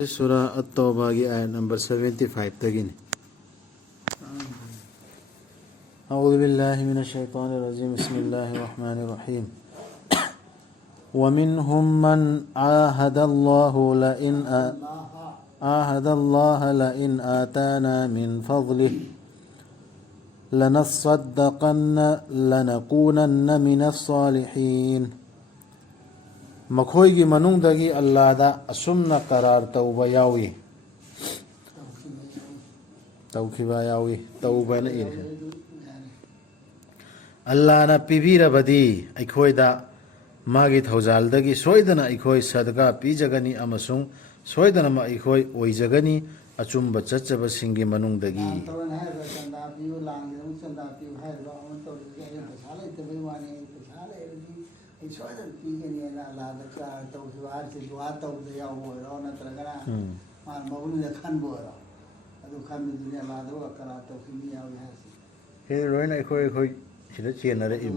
Surah At-Tawbah की आयत number 75 तक أعوذ بالله من الشيطان الرجيم بسم الله الرحمن الرحيم ومنهم من عاهد الله لئن آتانا من فضله لنصدقن لنكونن من الصالحين مخويगी मनुंगदगी अल्लाह दा असुमना करार तौबा यावी तौखिबा यावी तौबा न इर अल्लाह ना पिबीरबदी अखोयदा मागी थौजालदगी सोयदना अखोय सदका पीजगनी अमसुंग सोयदना मा अखोय ओइजगनी अचुंबा चच्चबा सिंगी मनुंगदगी रोइना अखोय अखोय सिदा चेनरे इम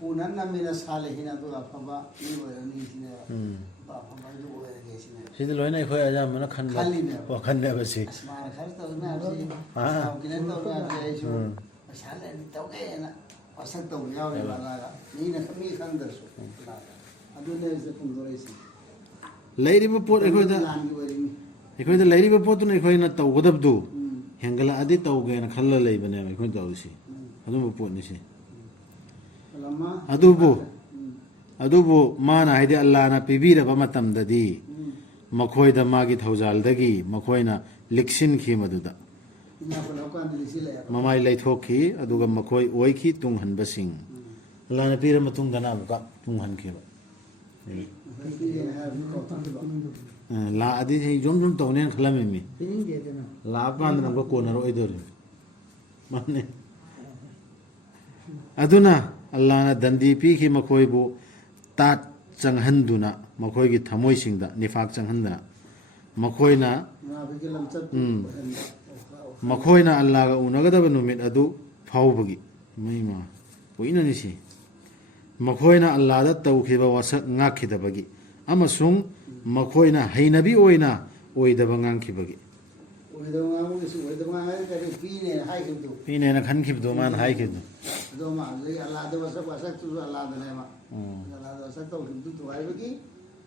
कुनन्ना मिना सालेहिना दुगा फबा नि वरनी सिने बाफमा दु ओरगे सिने सिदा लोइना अखोय आजा मन खनबा वखनने बसी मान खर्च तौना बसी हां किने तौना बसी साले तौगेना असक तौ यावे वाला नीना खमी खंदरसु अदुने से कुंदोरेसी लेरिबा पोट अखोयदा लेरिबा पोतुन अखोयना तौगदबदु हेंगला आदि तौगेना खल्ला लेबने अखोय तौसी अदुबो पोटनिसी अदुबो माना हाइदे अल्लाहना पिबीरबा मतमददी मखोयदा मागी थौजालदगी मखोयना लिक्सिनखि मदुदा ममाई लैथोखि अदुगा मखोय ओइखि तुंगहनबसिंग अल्लाहना पिरा मतुंगदना अमुका तुंगहनखिबा ला आदि जोम जोम तौनेन खलमेमि ला पांदना अमुका कोनरो ओइदोरि माने अदुना अल्लाहना दंदी पीखि मखोयबु तात चंगहनदुना मखोयगी थमोयसिंगदा निफाक चंगहनदना मखोयना अल्लाहगा उनगदबा नुमित अदु फावबगी मैमा पोइननिसि मखोयना अल्लाहदा तौखिबा वसक ngakhidabagi amasung मखोयना हैनबी ओइना ओइदबा ngangkhibagi पीने न खनखिबदो मान हाइखिबदो दोमा ले अल्लाह दे वसक वसक तु अल्लाह दे नेमा अल्लाह दे वसक तो हिंदू तो आइबगी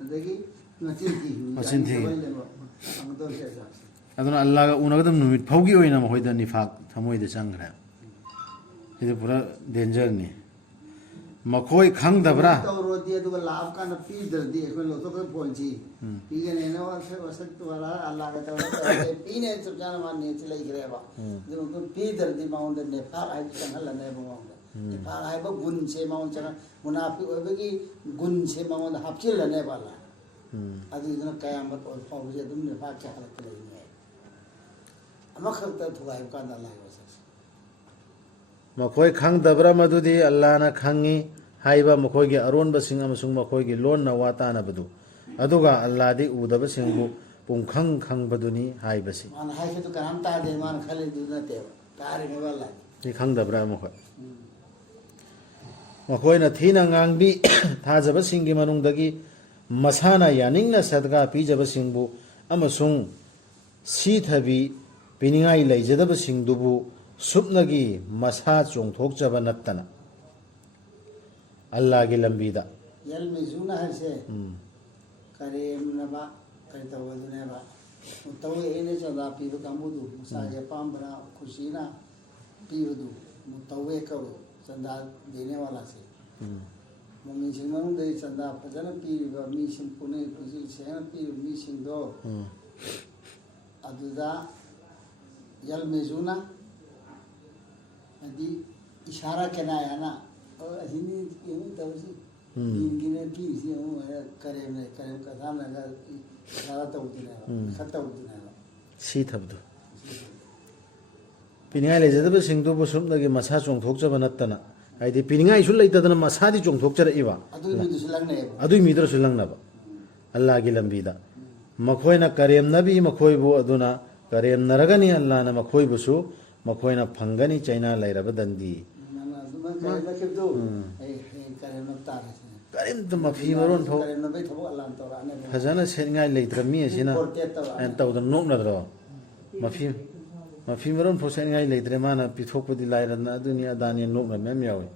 अदगी मचिन थी अदुना अल्लाह का उनगदम नुमित फौगी ओइना महोयदा निफाक थमोयदा चंगरा इदे पुरा डेंजर नि मखोय खंगदबरा तौरोदी अदुगा लाभ का न पीदरदी एखोय लोतो के पोंची पीगने न वसक तो वाला अल्लाह का तौर पीने सब जान मान ने चलै गरेबा जो तो पीदरदी माउंड ने फाक आइ चंगल ने बमाउंड फाक आइ ब गुण से माउंड चंग मुनाफिक ओबगी गुण से माउंड हापचिल ने वाला अदु इदना कयामत और फावजे अदुम ने फाक चहल के ने अमखत थुगाय का अल्लाह वसक मखोय खंगदबरा मदुदी अल्लाहना खंगी हाइबा मखोयगे अरोनबसिंग अमसुंग मखोयगे लोन न वातानबदु अदुगा अल्लाहदी उदबसिंगबु पुंखंग खंगबदुनी हाइबसि मान हाइके तो काम ता दे मान खले दुनते तारे ने वाला नि खंगदबरा मखोय मखोयना थीना ngang थाजबसिंगी मनुंगदगी मसाना यानिंगना सदका पीजबसिंगबु अमसुंग सीथबी पिनिंगाई लैजदबसिंगदुबु सुपनगी मसा चोंथोकजबा नत्तना अल्लाह की लंबीदा यल मिजुना हसे करेम नबा कई तवदनेबा तवे एने सदा पीब कामुदु मसाजे पामबरा खुशीना पीबदु तवे कव संदा देने वाला से मम्मी सिंगमनु दे संदा फजन पीबा मी सिंपुने खुशी सेन पीब मी सिंदो अदुदा यल मिजुना अदी इशारा केना है ना और हिंदी के तवसी इंगिने की सी करे कथा में इशारा तो उतने खत्ता उतने सी थबदो पिनिया ले जदब सिंधु बसुम लगे मसा चोंथोकजबा नत्तना हाइदि पिनियाई सु लैतदना मसादि चोंथोकजरइबा अदुइ मिदरसु लंगनबा अल्लाह की लंबीदा मखोयना करेम नबी मखोयबु अदुना करेम नरगनी अल्लाहना मखोयबुसु मखोयना फंगनी चाइना लैरबा दंदी ꯀꯔꯤꯝꯇ ꯃꯐꯤ ꯃꯔꯣꯟ ꯐꯥꯎ ꯐꯖꯅ ꯁꯦꯠꯅꯤꯡꯉꯥꯏ ꯂꯩꯇ꯭ꯔ ꯃꯤ ꯑꯁꯤꯅ ꯇꯧꯗꯅ ꯅꯣꯛꯅꯗ꯭ꯔꯣ ꯃꯐꯤ ꯃꯔꯣꯟ ꯐꯥꯎ ꯁꯦꯠꯅꯤꯡꯉꯥꯏ ꯂꯩꯇ꯭ꯔꯦ ꯃꯥꯅ ꯄꯤꯊꯣꯛꯄꯗꯤ ꯂꯥꯏꯔꯗꯅ ꯑꯗꯨꯅꯤ ꯑꯗꯥꯅꯤ ꯅꯣꯛꯅ ꯃꯌꯥꯝ ꯌꯥꯎꯏ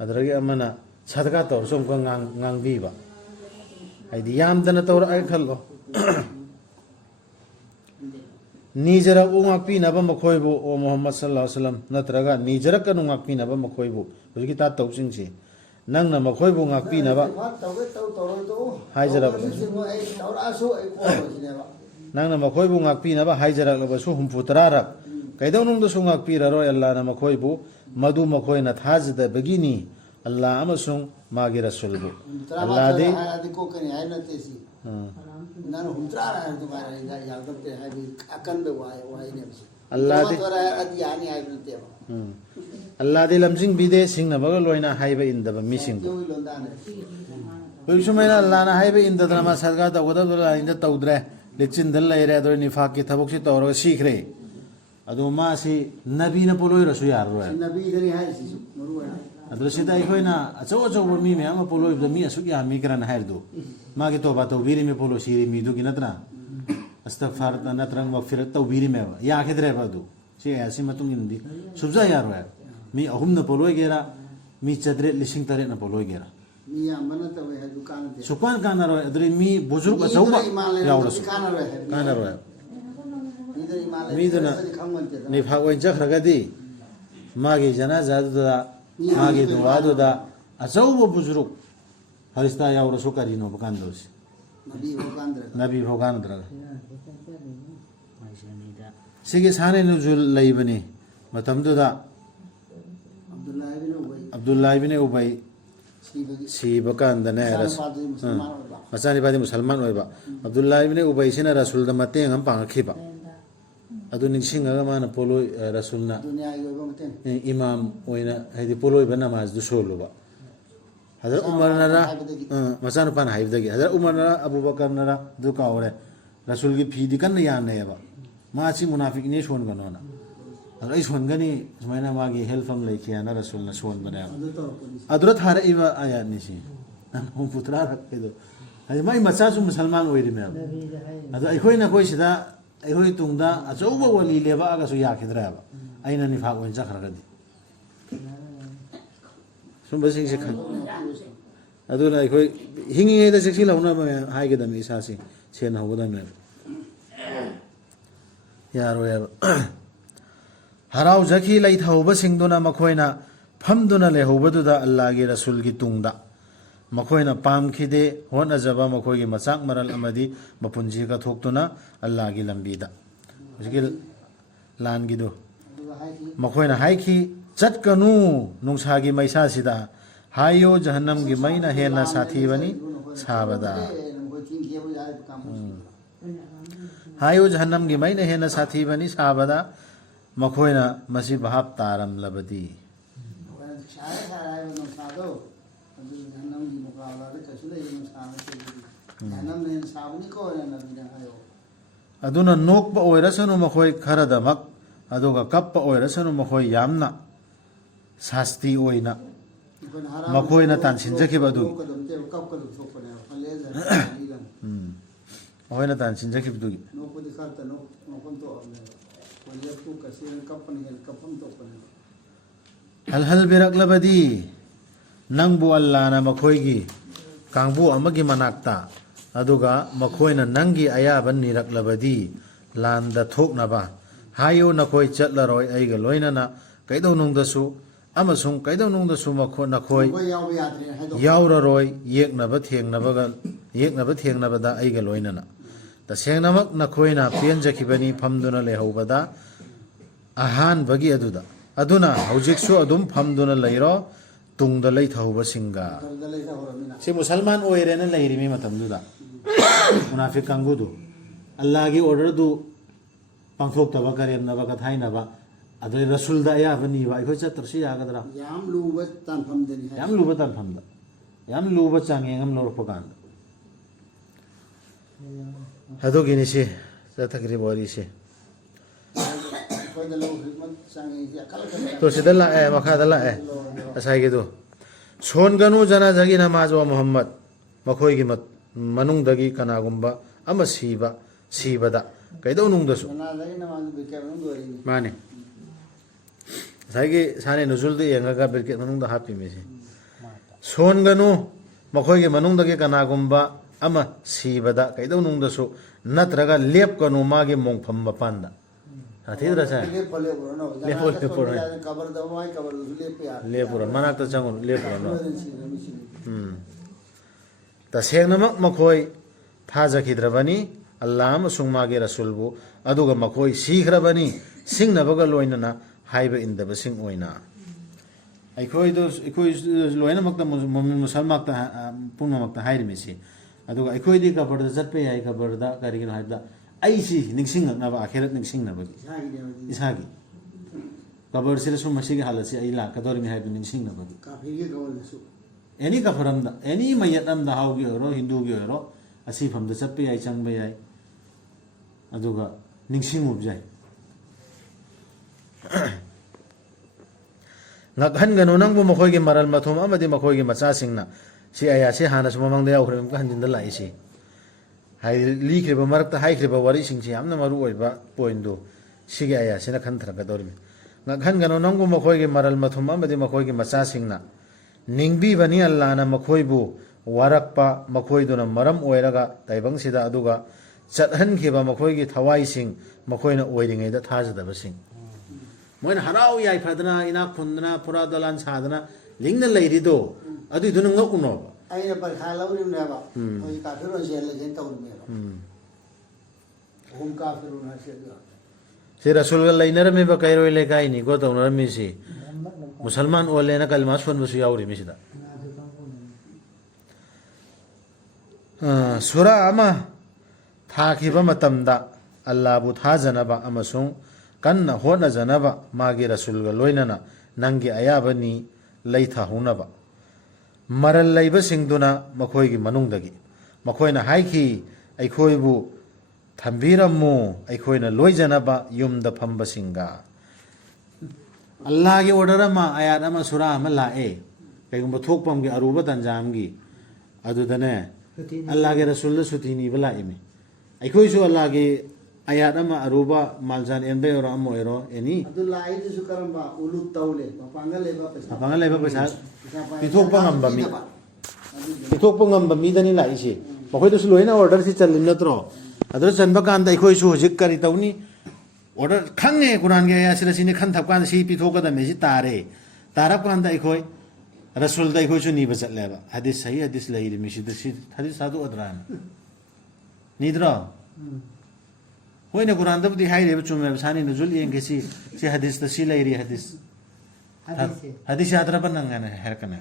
ꯑꯗꯨꯗꯒꯤ ꯑꯃꯅ ꯁꯗꯀꯥ ꯇꯧꯔꯁꯨ ꯑꯃꯨꯛꯀ ꯉꯥꯡꯕꯤꯕ ꯍꯥꯏꯗꯤ ꯌꯥꯝꯗꯅ ꯇꯧꯔꯛꯑꯦ ꯈꯜꯂꯣ ꯅꯤꯖꯔꯛꯎ ꯉꯥꯛꯄꯤꯅꯕ ꯃꯈꯣꯏꯕꯨ ꯑꯣ ꯃꯨꯍꯝꯃꯗ ꯁꯜꯂꯜꯂꯥꯍꯨ ꯑꯂꯩꯍꯤ ꯋꯁꯜꯂꯝ ꯅꯠꯇ꯭ꯔꯒ ꯅꯤꯖꯔꯛꯀꯅꯨ ꯉꯥꯛꯄꯤꯅꯕ ꯃꯈꯣꯏꯕꯨ ꯍꯧꯖꯤꯛꯀꯤ ꯇꯥ ꯇꯧꯁꯤꯡꯁꯤ ꯅꯪꯅ ꯃꯈꯣꯏꯕꯨ ꯉꯥꯛꯄꯤꯅꯕ ꯅꯪꯅ ꯃꯈꯣꯏꯕꯨ ꯉꯥꯛꯄꯤꯅꯕ ꯍꯥꯏꯖꯔꯛꯂꯕꯁꯨ 64ꯔꯛ ꯀꯩꯗꯧꯅꯨꯡꯗꯁꯨ ꯉꯥꯛꯄꯤꯔꯔꯣꯏ ꯑꯜꯂꯥꯍꯅ ꯃꯈꯣꯏꯕꯨ ꯃꯗꯨ ꯃꯈꯣꯏꯅ ꯊꯥꯖꯗꯕꯒꯤꯅꯤ ꯑꯜꯂꯥꯍ ꯑꯃꯁꯨꯡ ꯃꯥꯒꯤ ꯔꯁꯨꯜꯕꯨ ꯑꯜꯂꯥꯍꯗꯤ ꯑꯜꯂꯥꯍꯗꯤ ꯂꯝꯖꯤꯡꯕꯤꯗꯦ ꯁꯤꯡꯅꯕꯒ ꯂꯣꯏꯅ ꯍꯥꯏꯕ ꯏꯟꯗꯕ ꯃꯤꯁꯤꯡꯕꯨ ꯍꯧꯖꯤꯛ ꯁꯨꯃꯥꯏꯅ ꯑꯜꯂꯥꯍꯅ ꯍꯥꯏꯕ ꯏꯟꯗꯗꯅ ꯃꯥ ꯁꯗꯀꯥ ꯇꯧꯒꯗꯕꯗꯣ ꯂꯥꯏꯟꯗ ꯇꯧꯗ꯭ꯔꯦ ꯂꯤꯠꯆꯤꯟꯗ ꯂꯩꯔꯦ ꯑꯗꯨ ꯅꯤꯐꯥꯛꯀꯤ ꯊꯕꯛꯁꯤ ꯇꯧꯔꯒ ꯁꯤꯈ꯭ꯔꯦ ꯑꯗꯣ ꯃꯥꯁꯤ ꯅꯕꯤꯅ ꯄꯣꯠꯂꯣꯏꯔꯁꯨ ꯌꯥꯔꯔꯣꯏ ꯑꯗꯨ ꯁꯤꯗ ꯑꯩꯈꯣꯏꯅ ꯑꯆꯧ ꯑꯆꯧꯕ ꯃꯤ ꯃꯌꯥꯝ ꯑꯃ ꯄꯣꯠꯂꯣꯏꯕꯗ ꯃꯤ ꯑꯁꯨꯛ ꯌꯥꯝꯃꯤ ꯀꯔꯅ ꯍꯥꯏꯔꯗꯨ ꯃꯥꯒꯤ ꯇꯣꯕꯥ ꯇꯧꯕꯤꯔꯤꯃꯤ ꯄꯣꯠꯂꯣ ꯁꯤꯔꯤ ꯃꯤꯗꯨꯒꯤ ꯅꯠꯇꯅ ꯑꯁꯇꯒꯐꯥꯔ ꯅꯠꯇ꯭ꯔꯒ ꯃꯒꯐꯤꯔꯠ ꯇꯧꯕꯤꯔꯤꯃꯦꯕ ꯌꯥꯈꯤꯗ꯭ꯔꯦꯕ ꯑꯗꯨ ꯁꯤ ꯑꯁꯤ ꯃꯇꯨꯡ ꯏꯟꯅꯗꯤ ꯁꯨꯞꯖꯥ ꯌꯥꯔꯣꯏ ꯃꯤ 3ꯅ ꯄꯣꯠꯂꯣꯏꯒꯦꯔꯥ ꯃꯤ 900,000 ꯄꯣꯠꯂꯣꯏꯒꯦꯔꯥ ꯁꯨꯀꯥꯟ ꯀꯥꯟꯅꯔꯣꯏ ꯑꯗꯨꯗꯤ ꯃꯤ ꯕꯨꯖꯨꯔꯛ ꯑꯆꯧꯕ ꯌꯥꯎꯔꯁꯨ ꯀꯥꯟꯅꯔꯣꯏ ꯃꯤꯗꯨꯅ ꯅꯤꯐꯥꯛ ꯑꯣꯏꯅ ꯆꯠꯈ꯭ꯔꯒꯗꯤ ꯃꯥꯒꯤ ꯖꯅꯥꯖꯥꯗꯨꯗ ꯃꯥꯒꯤ ꯗꯨꯋꯥꯗꯨꯗ ꯑꯆꯧꯕ ꯕꯨꯖꯨꯔꯨꯛ ꯐꯔꯤꯁꯇꯥ ꯌꯥꯎꯔꯁꯨ ꯀꯔꯤꯅꯣꯕ ꯀꯥꯟꯗꯧꯁꯤ ꯅꯕꯤ ꯐꯥꯎ ꯀꯥꯟꯅꯗ꯭ꯔꯒ ꯁꯤꯒꯤ ꯁꯥꯅꯦ ꯅꯨꯖꯨꯜ ꯂꯩꯕꯅꯤ ꯃꯇꯝꯗꯨꯗ ꯑब्ꯗꯨꯜꯂꯥꯍ ꯏꯕꯟ ꯎꯕꯩ ꯁꯤꯕ ꯀꯥꯟꯗꯅꯦ ꯃꯆꯥꯅꯤꯄꯥꯗꯤ ꯃꯨꯁꯜꯃꯥꯟ ꯑꯣꯏꯕ ꯑब्ꯗꯨꯜꯂꯥꯍ ꯏꯕꯟ ꯎꯕꯩꯁꯤꯅ ꯔꯁꯨꯜꯗ ꯃꯇꯦꯡ ꯑꯃ ꯄꯥꯡꯉꯛꯈꯤꯕ ꯑꯗꯨ ꯅꯤꯡꯁꯤꯡꯉꯒ ꯃꯥꯅ ꯄꯣꯠꯂꯣꯏ ꯔꯁꯨꯜꯅ ꯏꯃꯥꯝ ꯑꯣꯏꯅ ꯍꯥꯏꯗꯤ ꯄꯣꯠꯂꯣꯏꯕ ꯅꯃꯥꯖꯗꯨ ꯁꯣꯜꯂꯨꯕ ꯍꯖꯔꯠ ꯎꯃꯔꯅꯔ ꯃꯆꯥꯅꯨꯄꯥꯅ ꯍꯥꯏꯕꯗꯒꯤ ꯍꯖꯔꯠ ꯎꯃꯔꯅꯔ ꯑꯕꯨꯕꯀꯔꯅꯔ ꯑꯗꯨ ꯀꯥꯎꯔꯦ ꯔꯁꯨꯜꯒꯤ ꯐꯤꯗꯤ ꯀꯟꯅ ꯌꯥꯟꯅꯩꯑꯕ ꯃꯥꯁꯤ ꯃꯨꯅꯥꯐꯤꯛꯅꯤ ꯁꯣꯟꯒꯅꯣꯅ ꯑꯗꯣ ꯑꯩ ꯁꯣꯟꯒꯅꯤ ꯁꯨꯃꯥꯏꯅ ꯃꯥꯒꯤ ꯍꯦꯜꯐꯝ ꯂꯩꯈꯤꯅ ꯔꯁꯨꯜꯅ ꯁꯣꯟꯕꯅꯦꯕ ꯑꯗꯨꯗ ꯊꯥꯔꯛꯏꯕ ꯑꯌꯥꯠꯅꯤꯁꯤ 64ꯔꯛꯀꯤꯗꯣ ꯍꯥꯏꯗꯤ ꯃꯥꯏ ꯃꯆꯥꯁꯨ ꯃꯨꯁꯜꯃꯥꯟ ꯑꯣꯏꯔꯤꯃꯦꯕ ꯑꯗꯣ ꯑꯩꯈꯣꯏ ꯁꯤꯗ ꯑꯩꯈꯣꯏ ꯇꯨꯡꯗ ꯑꯆꯧꯕ ꯋꯥꯂꯤ ꯂꯦꯕꯛꯑꯒꯁꯨ ꯌꯥꯈꯤꯗ꯭ꯔꯦꯕ ꯑꯩꯅ ꯅꯤꯐꯥꯛ ꯑꯣꯏꯅ ꯆꯠꯈ꯭ꯔꯒꯗꯤ ꯁꯨꯝꯕꯁꯤꯡꯁꯦ ꯑꯗꯨꯅ ꯑꯩꯈꯣꯏ ꯍꯤꯡꯉꯤꯉꯩꯗ ꯆꯦꯛꯁꯤꯜꯍꯧꯅꯕ ꯍꯥꯏꯒꯗꯕꯅꯤ ꯏꯁꯥꯁꯤ ꯁꯦꯟꯍꯧꯒꯗꯕꯅꯦꯕ ꯌꯥꯔꯣꯏꯕ ꯍꯔꯥꯎꯖꯈꯤ ꯂꯩꯊꯍꯧꯕꯁꯤꯡꯗꯨꯅ ꯃꯈꯣꯏꯅ ꯐꯝꯗꯨꯅ ꯂꯩꯍꯧꯕꯗꯨꯗ ꯑꯜꯂꯥꯍꯒꯤ ꯔꯁꯨꯜꯒꯤ ꯇꯨꯡꯗ ꯃꯈꯣꯏꯅ ꯄꯥꯝꯈꯤꯗꯦ ꯍꯣꯠꯅꯖꯕ ꯃꯈꯣꯏꯒꯤ ꯃꯆꯥꯛ ꯃꯔꯜ ꯑꯃꯗꯤ ꯃꯄꯨꯟꯁꯤ ꯀꯠꯊꯣꯛꯇꯨꯅ ꯑꯜꯂꯥꯍꯒꯤ ꯂꯝꯕꯤꯗ ꯍꯧꯖꯤꯛꯀꯤ ꯂꯥꯟꯒꯤꯗꯨ ꯃꯈꯣꯏꯅ ꯍꯥꯏꯈꯤ ꯆꯠꯀꯅꯨ ꯅꯨꯡꯁꯥꯒꯤ ꯃꯩꯁꯥꯁꯤꯗ ꯍꯥꯏꯌꯣ ꯖꯍꯟꯅꯝꯒꯤ ꯃꯩꯅ ꯍꯦꯟꯅ ꯁꯥꯊꯤꯕꯅꯤ ꯁꯥꯕꯗ ꯍꯥꯏꯌꯣ ꯖꯍꯟꯅꯝꯒꯤ ꯃꯩꯅ ꯍꯦꯟꯅ ꯁꯥꯊꯤꯕꯅꯤ ꯁꯥꯕꯗ ꯃꯈꯣꯏꯅ ꯃꯁꯤ ꯚꯥꯞ ꯇꯥꯔꯝꯂꯕꯗꯤ ꯑꯗꯨꯅ ꯅꯣꯛꯄ ꯑꯣꯏꯔꯁꯅꯨ ꯃꯈꯣই ꯈꯔꯗꯃꯛ ꯑꯗꯨꯒ ꯀꯞꯄ ꯑꯣꯏꯔꯁꯅꯨ ꯃꯈꯣꯏ ꯌꯥꯝꯅ ꯁꯥꯁꯇꯤ ꯑꯣꯏꯅ ꯃꯈꯣꯏꯅ ꯇꯥꯟꯁꯤꯟꯖꯈꯤꯕ ꯑꯗꯨꯒꯤ ꯃꯈꯣꯏꯅ ꯇꯥꯟꯁꯤꯟꯖꯈꯤꯕꯗꯨꯒꯤ ꯍꯜꯍꯜꯕꯤꯔꯛꯂꯕꯗꯤ ꯅꯪꯕꯨ ꯑꯜꯂꯥꯍꯅ ꯃꯈꯣꯏꯒꯤ ꯀꯥꯡꯕꯨ ꯑꯃꯒꯤ ꯃꯅꯥꯛꯇ ꯑꯗꯨꯒ ꯃꯈꯣꯏꯅ ꯅꯪꯒꯤ ꯑꯌꯥꯕ ꯅꯤꯔꯛꯂꯕꯗꯤ ꯂꯥꯟꯗ ꯊꯣꯛꯅꯕ ꯍꯥꯏꯌꯨ ꯅꯈꯣꯏ ꯆꯠꯂꯔꯣꯏ ꯑꯩꯒ ꯂꯣꯏꯅꯅ ꯀꯩꯗꯧꯅꯨꯡꯗꯁꯨ ꯑꯃꯁꯨꯡ ꯀꯩꯗꯧꯅꯨꯡꯗꯁꯨ ꯅꯈꯣꯏ ꯌꯥꯎꯔꯔꯣꯏ ꯌꯦꯛꯅꯕ ꯊꯦꯡꯅꯕꯗ ꯑꯩꯒ ꯂꯣꯏꯅꯅ ꯇꯁꯦꯡꯅꯃꯛ ꯅꯈꯣꯏꯅ ꯄꯦꯟꯖꯈꯤꯕꯅꯤ ꯐꯝꯗꯨꯅ ꯂꯩꯍꯧꯕꯗ ꯑꯍꯥꯟꯕꯒꯤ ꯑꯗꯨꯅ ꯍꯧꯖꯤꯛꯁꯨ ꯑꯗꯨꯝ ꯐꯝꯗꯨꯅ ꯂꯩꯔꯣ ꯇꯨꯡꯗ ꯂꯩꯊꯍꯧꯕꯁꯤꯡꯒ ꯁꯤ ꯃꯨꯁꯜꯃꯥꯟ ꯑꯣꯏꯔꯦꯅ ꯂꯩꯔꯤꯃꯤ ꯃꯇꯝꯗꯨꯗ ꯃꯨꯅꯥꯐꯤꯛ ꯀꯥꯡꯕꯨꯗꯨ ꯑꯜꯂꯥꯍꯒꯤ ꯑꯣꯔꯗꯔꯗꯨ ꯄꯥꯡꯊꯣꯛꯇꯕ ꯀꯔꯦꯝꯅꯕ ꯀꯊꯥꯏꯅꯕ ꯑꯗꯩ ꯔꯁꯨꯜꯗ ꯑꯌꯥꯕ ꯅꯤꯕ ꯑꯩꯈꯣꯏ ꯆꯠꯇ꯭ꯔꯁꯨ ꯌꯥꯒꯗ꯭ꯔꯥ ꯌꯥꯝ ꯂꯨꯕ ꯇꯥꯟꯐꯝꯗꯅꯤ ꯌꯥꯝ ꯂꯨꯕ ꯇꯥꯟꯐꯝꯗ ꯌꯥꯝ ꯂꯨꯕ ꯆꯥꯡꯌꯦꯡ ꯑꯃ ꯂꯧꯔꯛꯄ ꯀꯥꯟꯗ ꯑꯗꯨꯒꯤꯅꯤ ꯁꯤ ꯆꯠꯊꯈ꯭ꯔꯤꯕ ꯋꯥꯔꯤꯁꯦ ꯇꯣ ꯁꯤꯗ ꯂꯥꯛꯑꯦ ꯃꯈꯥꯗ ꯂꯥꯛꯑꯦ ꯉꯁꯥꯏꯒꯤꯗꯨ ꯁꯣꯟꯒꯅꯨ ꯖꯅꯥꯖꯒꯤ ꯅꯃꯥꯖ ꯋꯥ ꯃꯨꯍꯝꯃad ꯃꯈꯣꯏꯒꯤ ꯃꯅꯨꯡꯗꯒꯤ ꯀꯅꯥꯒꯨꯝꯕ ꯑꯃ ꯁꯤꯕꯗ ꯀꯩꯗꯧꯅꯨꯡꯗꯁꯨ ꯖꯅꯥꯖꯒꯤ ꯅꯃꯥꯖ ꯕꯤꯀꯦꯠ ꯃꯅꯨꯡꯗ ꯑꯣꯏꯔꯤꯅꯤ ꯃꯥꯅꯤ ꯉꯁꯥꯏꯒꯤ ꯁꯥꯅꯦ ꯅꯨꯖꯨꯜꯗ ꯌꯦꯡꯉꯒ ꯕꯤꯔꯀꯦꯠ ꯃꯅꯨꯡꯗ ꯍꯥꯞꯄꯤꯃꯤꯁꯤ ꯁꯣꯟꯒꯅꯨ ꯃꯈꯣꯏꯒꯤ ꯃꯅꯨꯡꯗꯒꯤ ꯀꯅꯥꯒꯨꯝꯕ ꯑꯃ ꯁꯤꯕꯗ ꯀꯩꯗꯧꯅꯨꯡꯗꯁꯨ ꯅꯠꯇ꯭ꯔꯒ ꯂꯦꯞꯀꯅꯨ ꯃꯥꯒꯤ ꯃꯣꯡꯐꯝ ꯃꯄꯥꯟꯗ ꯊꯤꯗ꯭ꯔ ꯁꯥꯔ ꯂꯦꯞꯄꯨꯔꯣ ꯃꯅꯥꯛꯇ ꯆꯪꯉꯨ ꯂꯦꯞꯄꯨꯔꯣ ꯇꯁꯦꯡꯅꯃꯛ ꯃꯈꯣꯏ ꯊꯥꯖꯈꯤꯗ꯭ꯔꯕꯅꯤ ꯑꯜꯂꯥ ꯑꯃꯁꯨꯡ ꯃꯥꯒꯤ ꯔꯁꯨꯜꯕꯨ ꯑꯗꯨꯒ ꯃꯈꯣꯏ ꯁꯤꯈ꯭ꯔꯕꯅꯤ ꯁꯤꯡꯅꯕꯒ ꯂꯣꯏꯅꯅ ꯍꯥꯏꯕ ꯏꯟꯗꯕꯁꯤꯡ ꯑꯣꯏꯅ ꯑꯩꯈꯣꯏ ꯂꯣꯏꯅꯃꯛꯇ ꯃꯨꯁꯜꯃꯥꯟꯃꯛꯇ ꯄꯨꯝꯅꯃꯛꯇ ꯍꯥꯏꯔꯤꯃꯤꯁꯤ ꯑꯗꯨꯒ ꯑꯩꯈꯣꯏꯗꯤ ꯀꯕꯔꯗ ꯆꯠꯄ ꯌꯥꯏ ꯀꯕꯔꯗ ꯀꯔꯤꯒꯤꯅꯣ ꯍꯥꯏꯕꯗ ꯑꯩꯁꯤ ꯅꯤꯡꯁꯤꯡꯉꯛꯅꯕ ꯑꯈꯦꯔꯠ ꯅꯤꯡꯁꯤꯡꯅꯕꯒꯤ ꯏꯁꯥꯒꯤ ꯀꯕꯔꯁꯤꯗꯁꯨ ꯃꯁꯤꯒꯤ ꯍꯥꯂꯠꯁꯤ ꯑꯩ ꯂꯥꯛꯀꯗꯧꯔꯤꯃꯤ ꯍꯥꯏꯕꯗꯨ ꯅꯤꯡꯁꯤꯡꯅꯕꯒꯤ ꯑꯦꯅꯤ ꯀꯐꯔ ꯑꯃꯗ ꯑꯦꯅꯤ ꯃꯌꯠ ꯑꯃꯗ ꯍꯥꯎꯒꯤ ꯑꯣꯏꯔꯣ ꯍꯤꯟꯗꯨꯒꯤ ꯑꯣꯏꯔꯣ ꯑꯁꯤꯐꯝꯗ ꯆꯠꯄ ꯌꯥꯏ ꯆꯪꯕ ꯌꯥꯏ ꯑꯗꯨꯒ ꯅꯤꯡꯁꯤꯡꯉꯨꯕ ꯌꯥꯏ ꯉꯛꯍꯟꯒꯅꯨ ꯅꯪꯕꯨ ꯃꯈꯣꯏꯒꯤ ꯃꯔꯜ ꯃꯊꯨꯝ ꯑꯃꯗꯤ ꯃꯈꯣꯏꯒꯤ ꯃꯆꯥꯁꯤꯡꯅ ꯁꯤ ꯑꯌꯥꯁꯤ ꯍꯥꯟꯅꯁꯨ ꯃꯃꯥꯡꯗ ꯌꯥꯎꯈ꯭ꯔꯦ ꯑꯃꯨꯛꯀ ꯍꯟꯖꯤꯟꯗ ꯂꯥꯛꯏꯁꯤ ꯂꯤꯈ꯭ꯔꯤꯕ ꯃꯔꯛꯇ ꯍꯥꯏꯈ꯭ꯔꯤꯕ ꯋꯥꯔꯤꯁꯤꯡꯁꯤ ꯌꯥꯝꯅ ꯃꯔꯨ ꯑꯣꯏꯕ ꯄꯣꯏꯟꯗꯨ ꯁꯤꯒꯤ ꯑꯌꯥꯁꯤꯅ ꯈꯟꯊꯔꯛꯀꯗꯧꯔꯤꯕꯅꯤ ꯉꯛꯍꯟꯒꯅꯨ ꯅꯪꯕꯨ ꯃꯈꯣꯏꯒꯤ ꯃꯔꯜ ꯃꯊꯨꯝ ꯑꯃꯗꯤ ꯃꯈꯣꯏꯒꯤ ꯃꯆꯥꯁꯤꯡꯅ ꯅꯤꯡꯕꯤꯕꯅꯤ ꯑꯜꯂꯥꯅ ꯃꯈꯣꯏꯕꯨ ꯋꯥꯔꯛꯄ ꯃꯈꯣꯏꯗꯨꯅ ꯃꯔꯝ ꯑꯣꯏꯔꯒ ꯇꯥꯏꯕꯪꯁꯤꯗ ꯑꯗꯨꯒ ꯆꯠꯍꯟꯈꯤꯕ ꯃꯈꯣꯏꯒꯤ ꯊꯋꯥꯏꯁꯤꯡ ꯃꯈꯣꯏꯅ ꯑꯣꯏꯔꯤꯉꯩꯗ ꯊꯥꯖꯗꯕꯁꯤꯡ ꯃꯣꯏꯅ ꯍꯔꯥꯎ ꯌꯥꯏꯐꯗꯅ ꯏꯅꯥꯛ ꯈꯨꯟꯗꯅ ꯐꯨꯔꯥ ꯗꯂꯥꯟ ꯁꯥꯗꯅ ꯂꯤꯡꯅ ꯂꯩꯔꯤꯗꯣ ꯑꯗꯨꯏꯗꯨꯅ ꯉꯛꯎꯅꯣꯕ ꯑꯩꯅ ꯄꯔꯤꯈꯥ ꯂꯧꯔꯤꯕꯅꯦꯕ ꯃꯣꯏ ꯀꯥꯐꯤꯔꯣꯟ ꯆꯦꯜꯂꯒꯦꯅ ꯇꯧꯔꯤꯅꯦꯕ ꯑꯍꯨꯝ ꯀꯥꯐꯤꯔꯣꯟ ꯍꯥꯏꯁꯦ ꯁꯤ ꯔꯁꯨꯜꯒ ꯂꯩꯅꯔꯝꯃꯤꯕ ꯀꯩꯔꯣꯏ ꯂꯩꯀꯥꯏꯅꯤꯀꯣ ꯇꯧꯅꯔꯝꯃꯤꯁꯤ ꯃꯨꯁꯜꯃꯥꯟ ꯑꯣꯜꯂꯦꯅ ꯀꯜꯃꯥ ꯁꯣꯟꯕꯁꯨ ꯌꯥꯎꯔꯤ ꯃꯤꯁꯤꯗ ꯁꯨꯔꯥ ꯑꯃ ꯊꯥꯈꯤꯕ ꯃꯇꯝꯗ ꯑꯜꯂꯥꯕꯨ ꯊꯥꯖꯅꯕ ꯑꯃꯁꯨꯡ ꯀꯟꯅ ꯍꯣꯠꯅꯖꯅꯕ ꯃꯥꯒꯤ ꯔꯁꯨꯜꯒ ꯂꯣꯏꯅꯅ ꯅꯪꯒꯤ ꯑꯌꯥꯕꯅꯤ ꯂꯩꯊꯍꯧꯅꯕ ꯃꯔꯜ ꯂꯩꯕꯁꯤꯡꯗꯨꯅ ꯃꯈꯣꯏꯒꯤ ꯃꯅꯨꯡꯗꯒꯤ ꯃꯈꯣꯏꯅ ꯍꯥꯏꯈꯤ ꯑꯩꯈꯣꯏꯕꯨ ꯊꯝꯕꯤꯔꯝꯃꯨ ꯑꯩꯈꯣꯏꯅ ꯂꯣꯏꯖꯅꯕ ꯌꯨꯝꯗ ꯐꯝꯕꯁꯤꯡꯒ ꯑꯜꯂꯥꯍꯒꯤ ꯑꯣꯔꯗꯔ ꯑꯃ ꯑꯌꯥꯠ ꯑꯃ ꯁꯨꯔꯥ ꯑꯃ ꯂꯥꯛꯑꯦ ꯀꯩꯒꯨꯝꯕ ꯊꯣꯛꯄꯝꯒꯤ ꯑꯔꯨꯕ ꯇꯟꯖꯥꯝꯒꯤ ꯑꯗꯨꯗꯅꯦ ꯑꯜꯂꯥꯍꯒꯤ ꯔꯁꯨꯜꯗ ꯁꯨꯇꯤ ꯅꯤꯕ ꯂꯥꯛꯏꯃꯤ ꯑꯩꯈꯣꯏꯁꯨ ꯑꯜꯂꯥꯍꯒꯤ ꯑꯌꯥꯠ ꯑꯃ ꯑꯔꯨꯕ ꯃꯥꯜꯖꯥꯟ ꯑꯦꯟꯕ ꯑꯣꯏꯔꯣ ꯑꯃ ꯑꯣꯏꯔꯣ ꯑꯦꯅꯤ ꯑꯗꯨ ꯂꯥꯛꯏꯗꯨꯁꯨ ꯀꯔꯝꯕ ꯎꯂꯨꯠ ꯇꯧꯂꯦ ꯃꯄꯥꯡꯒꯜ ꯂꯩꯕ ꯄꯩꯁꯥ ꯄꯤꯊꯣꯛꯄ ꯉꯝꯕ ꯃꯤ ꯄꯤꯊꯣꯛꯄ ꯉꯝꯕ ꯃꯤꯗꯅꯤ ꯂꯥꯛꯏꯁꯤ ꯃꯈꯣꯏꯗꯁꯨ ꯂꯣꯏꯅ ꯑꯣꯔꯗꯔꯁꯤ ꯆꯜꯂꯤ ꯅꯠꯇ꯭ꯔꯣ ꯑꯗꯨꯗ ꯆꯟꯕ ꯀꯥꯟꯗ ꯑꯩꯈꯣꯏꯁꯨ ꯍꯧꯖꯤꯛ ꯀꯔꯤ ꯇꯧꯅꯤ ꯑꯣꯔꯗꯔ ꯈꯪꯉꯦ ꯀꯨꯔꯥꯟꯒꯤ ꯑꯌꯥꯁꯤꯗ ꯁꯤꯅꯤ ꯈꯟꯊꯕ ꯀꯥꯟꯗ ꯁꯤ ꯄꯤꯊꯣꯛꯀꯗꯕꯅꯤ ꯁꯤ ꯇꯥꯔꯦ ꯇꯥꯔꯛ ꯀꯥꯟꯗ ꯑꯩꯈꯣꯏ ꯔꯁꯨꯜꯗ ꯑꯩꯈꯣꯏꯁꯨ ꯅꯤꯕ ꯆꯠꯂꯦꯕ ꯍꯗꯤꯁ ꯁꯍꯤ ꯍꯗꯤꯁ ꯂꯩꯔꯤ ꯃꯤꯁꯤꯗ ꯁꯤ ꯍꯗꯤꯁ ꯊꯥꯗꯣꯛꯑꯗ꯭ꯔꯥꯅ ꯅꯤꯗ꯭ꯔꯣ ꯍꯣꯏꯅ ꯀꯨꯔꯥꯟꯗꯕꯨꯗꯤ ꯍꯥꯏꯔꯤꯕ ꯆꯨꯝꯃꯦꯕ ꯁꯥꯅꯤ ꯅꯨꯖꯨꯜ ꯌꯦꯡꯒꯦ ꯁꯤ ꯍꯗꯤꯁꯇ ꯁꯤ ꯂꯩꯔꯤ ꯍꯗꯤꯁ ꯍꯗꯤꯁ ꯌꯥꯗ꯭ꯔꯕ ꯅꯪ ꯍꯥꯏꯅ ꯍꯥꯏꯔꯛꯀꯅꯤ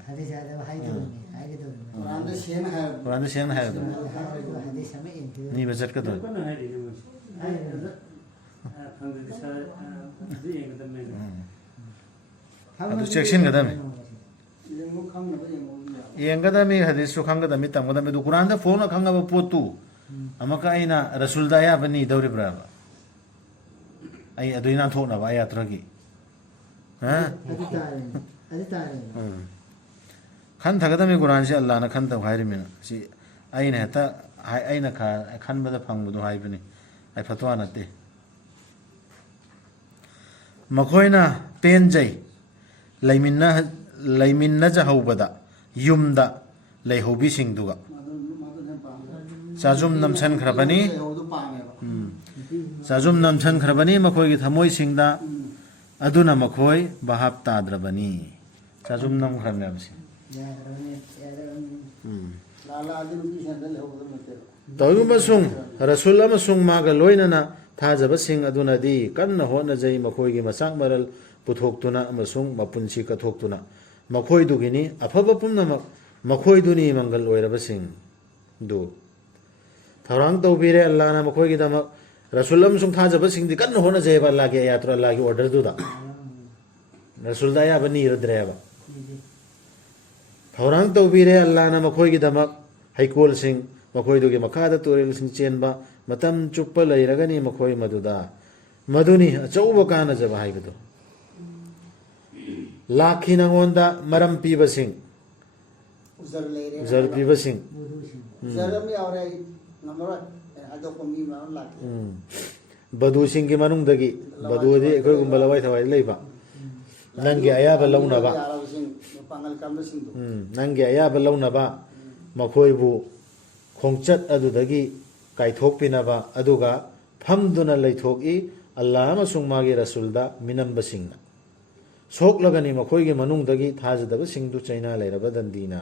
ꯀꯨꯔꯥꯟꯗ ꯁꯦꯡꯅ ꯍꯥꯏꯔꯗꯣ ꯅꯤꯕ ꯆꯠꯀꯗꯣꯏ ꯑꯗꯨ ꯆꯦꯛꯁꯤꯟꯒꯗꯕꯅꯤ ꯌꯦꯡꯒꯗꯕꯅꯤ ꯍꯗꯤꯁꯁꯨ ꯈꯪꯒꯗꯕꯅꯤ ꯇꯝꯒꯗꯕꯅꯤ ꯑꯗꯨ ꯀꯨꯔꯥꯟꯗ ꯐꯣꯡꯅ ꯈꯪꯉꯕ ꯄꯣꯠꯇꯨ ꯑꯃꯨꯛꯀ ꯑꯩꯅ ꯔꯁꯨꯜꯗ ꯑꯌꯥꯕ ꯅꯤꯗꯧꯔꯤꯕ꯭ꯔꯥꯕ ꯑꯩ ꯑꯗꯨꯏ ꯅꯥꯟꯊꯣꯛꯅꯕ ꯑꯌꯥꯠꯇ꯭ꯔꯒꯤ ꯈꯟꯊꯒꯗꯕꯅꯤ ꯀꯨꯔꯥꯟꯁꯤ ꯑꯜꯂꯥꯍꯅ ꯈꯟꯊꯧ ꯍꯥꯏꯔꯤꯕꯅꯤꯅ ꯁꯤ ꯑꯩꯅ ꯍꯦꯛꯇ ꯑꯩꯅ ꯈꯟꯕꯗ ꯐꯪꯕꯗꯣ ꯍꯥꯏꯕꯅꯤ ꯑꯩ ꯐꯠꯋꯥ ꯅꯠꯇꯦ ꯃꯈꯣꯏꯅ ꯄꯦꯟꯖꯩ ꯂꯩꯃꯤꯟꯅꯖꯍꯧꯕꯗ ꯌꯨꯝꯗ ꯂꯩꯍꯧꯕꯤꯁꯤꯡꯗꯨꯒ ꯆꯥꯖꯨꯝ ꯅꯝꯁꯟꯈ꯭ꯔꯕꯅꯤ ꯆꯥꯖꯨꯝ ꯅꯝꯁꯟꯈ꯭ꯔꯕꯅꯤ ꯃꯈꯣꯏꯒꯤ ꯊꯃꯣꯏꯁꯤꯡꯗ ꯑꯗꯨꯅ ꯃꯈꯣꯏ ꯚꯥꯞ ꯇꯥꯗ꯭ꯔꯕꯅꯤ ꯆꯥꯖꯨꯝ ꯅꯝꯈ꯭ꯔꯕꯅꯦꯕ ꯁꯤ ꯇꯧꯏꯒꯨꯝꯕꯁꯨꯡ ꯔꯁꯨꯜ ꯑꯃꯁꯨꯡ ꯃꯥꯒ ꯂꯣꯏꯅꯅ ꯊꯥꯖꯕꯁꯤꯡ ꯑꯗꯨꯅꯗꯤ ꯀꯟꯅ ꯍꯣꯠꯅꯖꯩ ꯃꯈꯣꯏꯒꯤ ꯃꯆꯥꯛ ꯃꯔꯜ ꯄꯨꯊꯣꯛꯇꯨꯅ ꯑꯃꯁꯨꯡ ꯃꯄꯨꯟꯁꯤ ꯀꯠꯊꯣꯛꯇꯨꯅ ꯃꯈꯣꯏꯗꯨꯒꯤꯅꯤ ꯑꯐꯕ ꯄꯨꯝꯅꯃꯛ ꯃꯈꯣꯏꯗꯨꯅꯤ ꯃꯪꯒꯜ ꯑꯣꯏꯔꯕꯁꯤꯡꯗꯨ ꯊꯧꯔꯥꯡ ꯇꯧꯕꯤꯔꯦ ꯑꯜꯂꯥꯍꯅ ꯃꯈꯣꯏꯒꯤꯗꯃꯛ ꯔꯁꯨꯜ ꯑꯃꯁꯨꯡ ꯊꯥꯖꯕꯁꯤꯡꯗꯤ ꯀꯟꯅ ꯍꯣꯠꯅꯖꯩꯕ ꯑꯜꯂꯥꯍꯒꯤ ꯑꯌꯥꯠꯇ꯭ꯔꯣ ꯑꯜꯂꯥꯍꯒꯤ ꯑꯣꯔꯗꯔꯗꯨꯗ ꯔꯁꯨꯜꯗ ꯑꯌꯥꯕ ꯅꯤꯔꯗ꯭ꯔꯦꯕ ꯊꯧꯔꯥꯡ ꯇꯧꯕꯤꯔꯦ ꯑꯜꯂꯥꯍꯅ ꯃꯈꯣꯏꯒꯤꯗꯃꯛ ꯍꯩꯀꯣꯜꯁꯤꯡ ꯃꯈꯣꯏꯗꯨꯒꯤ ꯃꯈꯥꯗ ꯇꯨꯔꯦꯜꯁꯤꯡ ꯆꯦꯟꯕ ꯃꯇꯝ ꯆꯨꯞꯄ ꯂꯩꯔꯒꯅꯤ ꯃꯈꯣꯏ ꯃꯗꯨꯗ ꯃꯗꯨꯅꯤ ꯑꯆꯧꯕ ꯀꯥꯟꯅꯖꯕ ꯍꯥꯏꯕꯗꯨ ꯂꯥꯛꯈꯤ ꯅꯉꯣꯟꯗ ꯃꯔꯝ ꯄꯤꯕꯁꯤꯡ ꯎꯖꯔ ꯂꯩꯔꯦ ꯎꯖꯔ ꯄꯤꯕꯁꯤꯡ ꯎꯖꯔ ꯑꯃ ꯌꯥꯎꯔꯦ ꯑꯩ ꯉꯝꯃꯔꯣꯏ ꯑꯇꯣꯞꯄ ꯃꯤ ꯃꯌꯥꯝ ꯂꯥꯛꯀꯦ ꯕꯗꯨꯁꯤꯡꯒꯤ ꯃꯅꯨꯡꯗꯒꯤ ꯕꯗꯨꯗꯤ ꯑꯩꯈꯣꯏꯒꯨꯝꯕ ꯂꯋꯥꯏ ꯊꯋꯥꯏꯗ ꯂꯩꯕ ꯅꯪꯒꯤ ꯑꯌꯥꯕ ꯂꯧꯅꯕ ꯄꯥꯡꯒꯜ ꯀꯝꯕꯁꯤꯡꯗꯣ ꯅꯪꯒꯤ ꯑꯌꯥꯕ ꯂꯧꯅꯕ ꯃꯈꯣꯏꯕꯨ ꯈꯣꯡꯆꯠ ꯑꯗꯨꯗꯒꯤ ꯀꯥꯏꯊꯣꯛꯄꯤꯅꯕ ꯑꯗꯨꯒ ꯐꯝꯗꯨꯅ ꯂꯩꯊꯣꯛꯏ ꯑꯜꯂꯥ ꯑꯃꯁꯨꯡ ꯃꯥꯒꯤ ꯔꯁꯨꯜꯗ ꯃꯤꯅꯝꯕꯁꯤꯡꯅ ꯁꯣꯛꯂꯒꯅꯤ ꯃꯈꯣꯏꯒꯤ ꯃꯅꯨꯡꯗꯒꯤ ꯊꯥꯖꯗꯕꯁꯤꯡꯗꯨ ꯆꯩꯅꯥ ꯂꯩꯔꯕ ꯗꯟꯗꯤꯅ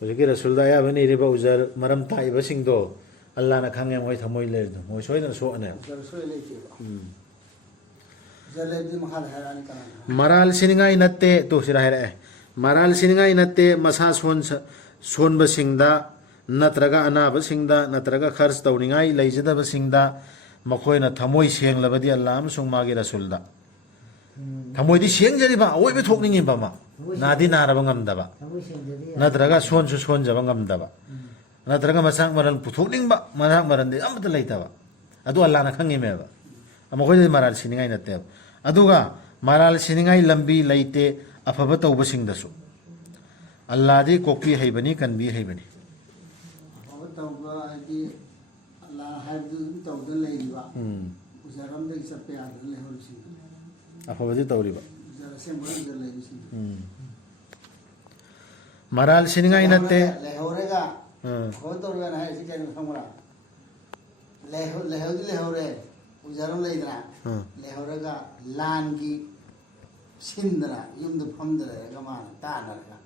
ꯍꯧꯖꯤꯛꯀꯤ ꯔꯁꯨꯜꯗ ꯑꯌꯥꯕ ꯅꯤꯔꯤꯕ ꯎꯖꯔ ꯃꯔꯝ ꯇꯥꯛꯏꯕꯁꯤꯡꯗꯣ ꯑꯜꯂꯥꯅ ꯈꯪꯉꯦ ꯃꯣꯏ ꯊꯃꯣꯏ ꯂꯩꯔꯤꯗꯣ ꯃꯣꯏ ꯁꯣꯏꯗꯅ ꯁꯣꯛꯑꯅꯦꯕ ꯃꯔꯥꯜ ꯁꯤꯅꯤꯡꯉꯥꯏ ꯅꯠꯇꯦ ꯇꯨ ꯁꯤꯗ ꯍꯥꯏꯔꯛꯑꯦ ꯃꯔꯥꯜ ꯁꯤꯅꯤꯡꯉꯥꯏ ꯅꯠꯇꯦ ꯃꯁꯥ ꯁꯣꯟꯕꯁꯤꯡꯗ ꯅꯠꯇ꯭ꯔꯒ ꯑꯅꯥꯕꯁꯤꯡꯗ ꯅꯠꯇ꯭ꯔꯒ ꯈꯔꯆ ꯇꯧꯅꯤꯡꯉꯥꯏ ꯂꯩꯖꯗꯕꯁꯤꯡꯗ ꯃꯈꯣꯏꯅ ꯊꯃꯣꯏ ꯁꯦꯡꯂꯕꯗꯤ ꯑꯜꯂꯥ ꯑꯃꯁꯨꯡ ꯃꯥꯒꯤ ꯔꯁꯨꯜꯗ ꯊꯃꯣꯏꯗꯤ ꯁꯦꯡꯖꯔꯤꯕ ꯑꯋꯣꯏꯕ ꯊꯣꯛꯅꯤꯡꯉꯤꯕ ꯑꯃ ꯅꯥꯗꯤ ꯅꯥꯔꯕ ꯉꯝꯗꯕ ꯅꯠꯇ꯭ꯔꯒ ꯁꯣꯟꯁꯨ ꯁꯣꯟꯖꯕ ꯉꯝꯗꯕ ꯅꯠꯇ꯭ꯔꯒ ꯃꯁꯥꯛ ꯃꯔꯜ ꯄꯨꯊꯣꯛꯅꯤꯡꯕ ꯃꯁꯥꯛ ꯃꯔꯜꯗꯤ ꯑꯃꯠꯇ ꯂꯩꯇꯕ ꯑꯗꯨ ꯑꯜꯂꯥꯅ ꯈꯪꯉꯤꯃꯦꯕ ꯃꯈꯣꯏꯗꯗꯤ ꯃꯔꯥꯜ ꯁꯤꯅꯤꯡꯉꯥꯏ ꯅꯠꯇꯦꯕ ꯑꯗꯨꯒ ꯃꯔꯥꯜ ꯁꯤꯅꯤꯡꯉꯥꯏ ꯂꯝꯕꯤ ꯂꯩꯇꯦ ꯑꯐꯕ ꯇꯧꯕꯁꯤꯡꯗꯁꯨ ꯑꯜꯂꯥꯗꯤ ꯀꯣꯛꯄꯤ ꯍꯩꯕꯅꯤ ꯀꯟꯕꯤ ꯍꯩꯕꯅꯤ ꯑꯐꯕ ꯇꯧꯕ ꯍꯥꯏꯗꯤ ꯑꯜꯂꯥ ꯍꯥꯏꯕꯗꯨ ꯑꯗꯨꯝ ꯇꯧꯗꯅ ꯂꯩꯔꯤꯕ ꯎꯖꯔ ꯑꯃꯗꯒꯤ ꯆꯠꯄ ꯌꯥꯗꯅ ꯂꯩꯍꯧꯔꯤꯁꯤꯡꯗꯨ ꯑꯐꯕꯗꯤ ꯇꯧꯔꯤꯕ ꯎꯖꯔ ꯑꯁꯦꯡꯕ ꯎꯖꯔ ꯂꯩꯕꯁꯤꯡꯗꯨ ꯃꯔꯥꯜ ꯁꯤꯅꯤꯡꯉꯥꯏ ꯅꯠꯇꯦ ꯂꯩꯍꯧꯔꯦꯒ ꯑꯐꯕ ꯇꯧꯔꯒꯅ ꯍꯥꯏꯔꯤꯁꯤ ꯀꯩꯅꯣ ꯈꯪꯕ꯭ꯔꯥ ꯂꯩꯍꯧꯗꯤ ꯂꯩꯍꯧꯔꯦ ꯎꯖꯔ ꯑꯃ ꯂꯩꯗꯅ ꯂꯩꯍꯧꯔꯒ ꯂꯥꯟꯒꯤ ꯁꯤꯟꯗꯅ ꯌꯨꯝꯗ ꯐꯝꯗ ꯂꯩꯔꯒ ꯃꯥꯅ ꯇꯥꯟꯅꯔꯒ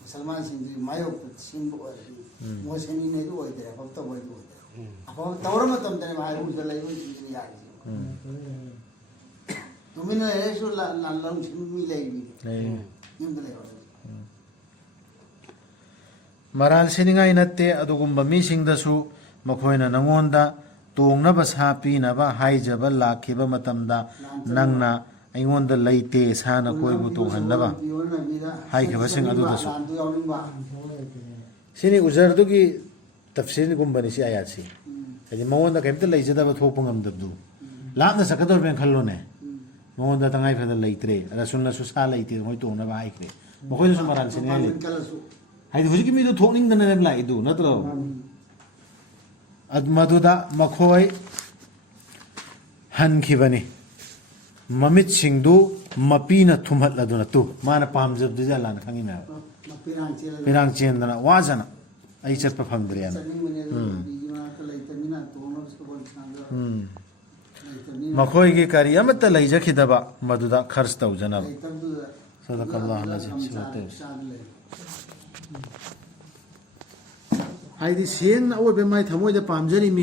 ꯃꯨꯁꯜꯃꯥꯟꯁꯤꯡꯗꯨꯒꯤ ꯃꯥꯌꯣꯛꯇ ꯁꯤꯟꯕ ꯑꯣꯏꯔꯗꯤ ꯃꯣꯏꯁꯅꯤꯅꯦ ꯑꯗꯨ ꯑꯣꯏꯗ꯭ꯔꯦ ꯑꯐꯕ ꯇꯧꯕ ꯑꯗꯨ ꯑꯣꯏꯗ꯭ꯔꯦ ꯑꯐꯕ ꯇꯧꯔ ꯃꯇꯝꯗꯅꯦ ꯃꯥ ꯎꯖꯔ ꯂꯩꯕꯁꯤꯡꯁꯤꯅ ꯌꯥꯔꯤꯁꯦ ꯇꯨꯃꯤꯟꯅ ꯂꯩꯔꯁꯨ ꯂꯝꯁꯤꯟꯕ ꯃꯤ ꯂꯩꯔꯤ ꯌꯨꯝꯗ ꯂꯩꯍꯧꯔꯒ ꯃꯔꯥꯜ ꯁꯤꯅꯤꯡꯉꯥꯏ ꯅꯠꯇꯦ ꯑꯗꯨꯒꯨꯝꯕ ꯃꯤꯁꯤꯡꯗꯁꯨ ꯃꯈꯣꯏꯅ ꯅꯉꯣꯟꯗ ꯇꯣꯡꯅꯕ ꯁꯥ ꯄꯤꯅꯕ ꯍꯥꯏꯖꯕ ꯂꯥꯛꯈꯤꯕ ꯃꯇꯝꯗ ꯅꯪꯅ ꯑꯩꯉꯣꯟꯗ ꯂꯩꯇꯦ ꯁꯥꯅ ꯀꯣꯏꯕꯨ ꯇꯣꯡꯍꯟꯅꯕ ꯍꯥꯏꯈꯤꯕꯁꯤꯡ ꯑꯗꯨꯗꯁꯨ ꯁꯤꯅꯤ ꯎꯖꯔꯗꯨꯒꯤ ꯇꯐꯁꯤꯔꯒꯨꯝꯕꯅꯤ ꯁꯤ ꯑꯌꯥꯠꯁꯤ ꯍꯥꯏꯗꯤ ꯃꯉꯣꯟꯗ ꯀꯩꯝꯇ ꯂꯩꯖꯗꯕ ꯊꯣꯛꯄ ꯉꯝꯗꯕꯗꯨ ꯂꯥꯞꯅ ꯆꯠꯀꯗꯧꯔꯤꯕꯅ ꯈꯜꯂꯣꯅꯦ ꯃꯉꯣꯟꯗ ꯇꯉꯥꯏ ꯐꯗꯅ ꯂꯩꯇ꯭ꯔꯦ ꯔꯁꯨꯜꯅꯁꯨ ꯁꯥ ꯂꯩꯇꯦ ꯃꯣꯏ ꯇꯣꯡꯅꯕ ꯍꯥꯏꯈ꯭ꯔꯦ ꯃꯈꯣꯏꯗꯁꯨ ꯃꯔꯥꯜ ꯁꯤꯅꯤꯡꯉꯥꯏ ꯂꯩ ꯍꯥꯏꯗꯤ ꯍꯧꯖꯤꯛꯀꯤ ꯃꯤꯗꯨ ꯊꯣꯛꯅꯤꯡꯗꯅꯅꯦꯕ ꯂꯥꯛꯏꯗꯨ ꯅꯠꯇ꯭ꯔꯣ ꯃꯗꯨꯗ ꯃꯈꯣꯏ ꯍꯟꯈꯤꯕꯅꯤ ꯃꯃꯤꯠꯁꯤꯡꯗꯨ ꯃꯄꯤꯅ ꯊꯨꯝꯍꯠꯂꯗꯨꯅ ꯇꯨ ꯃꯥꯅ ꯄꯥꯝꯖꯕꯗꯨꯗꯤ ꯑꯜꯂꯥꯅ ꯈꯪꯉꯤꯅꯦꯕ ꯄꯤꯔꯥꯡ ꯆꯦꯟꯗꯅ ꯋꯥꯖꯅ ꯑꯩ ꯆꯠꯄ ꯐꯪꯗ꯭ꯔꯦꯅ ꯃꯈꯣꯏꯒꯤ ꯀꯔꯤ ꯑꯃꯠꯇ ꯂꯩꯖꯈꯤꯗꯕ ꯃꯗꯨꯗ ꯈꯔꯆ ꯇꯧꯖꯅꯕ ꯍꯥꯏꯗꯤ ꯁꯦꯡꯅ ꯑꯋꯣꯏꯕ ꯃꯥꯏ ꯊꯃꯣꯏꯗ ꯄꯥꯝꯖꯔꯤꯃꯤ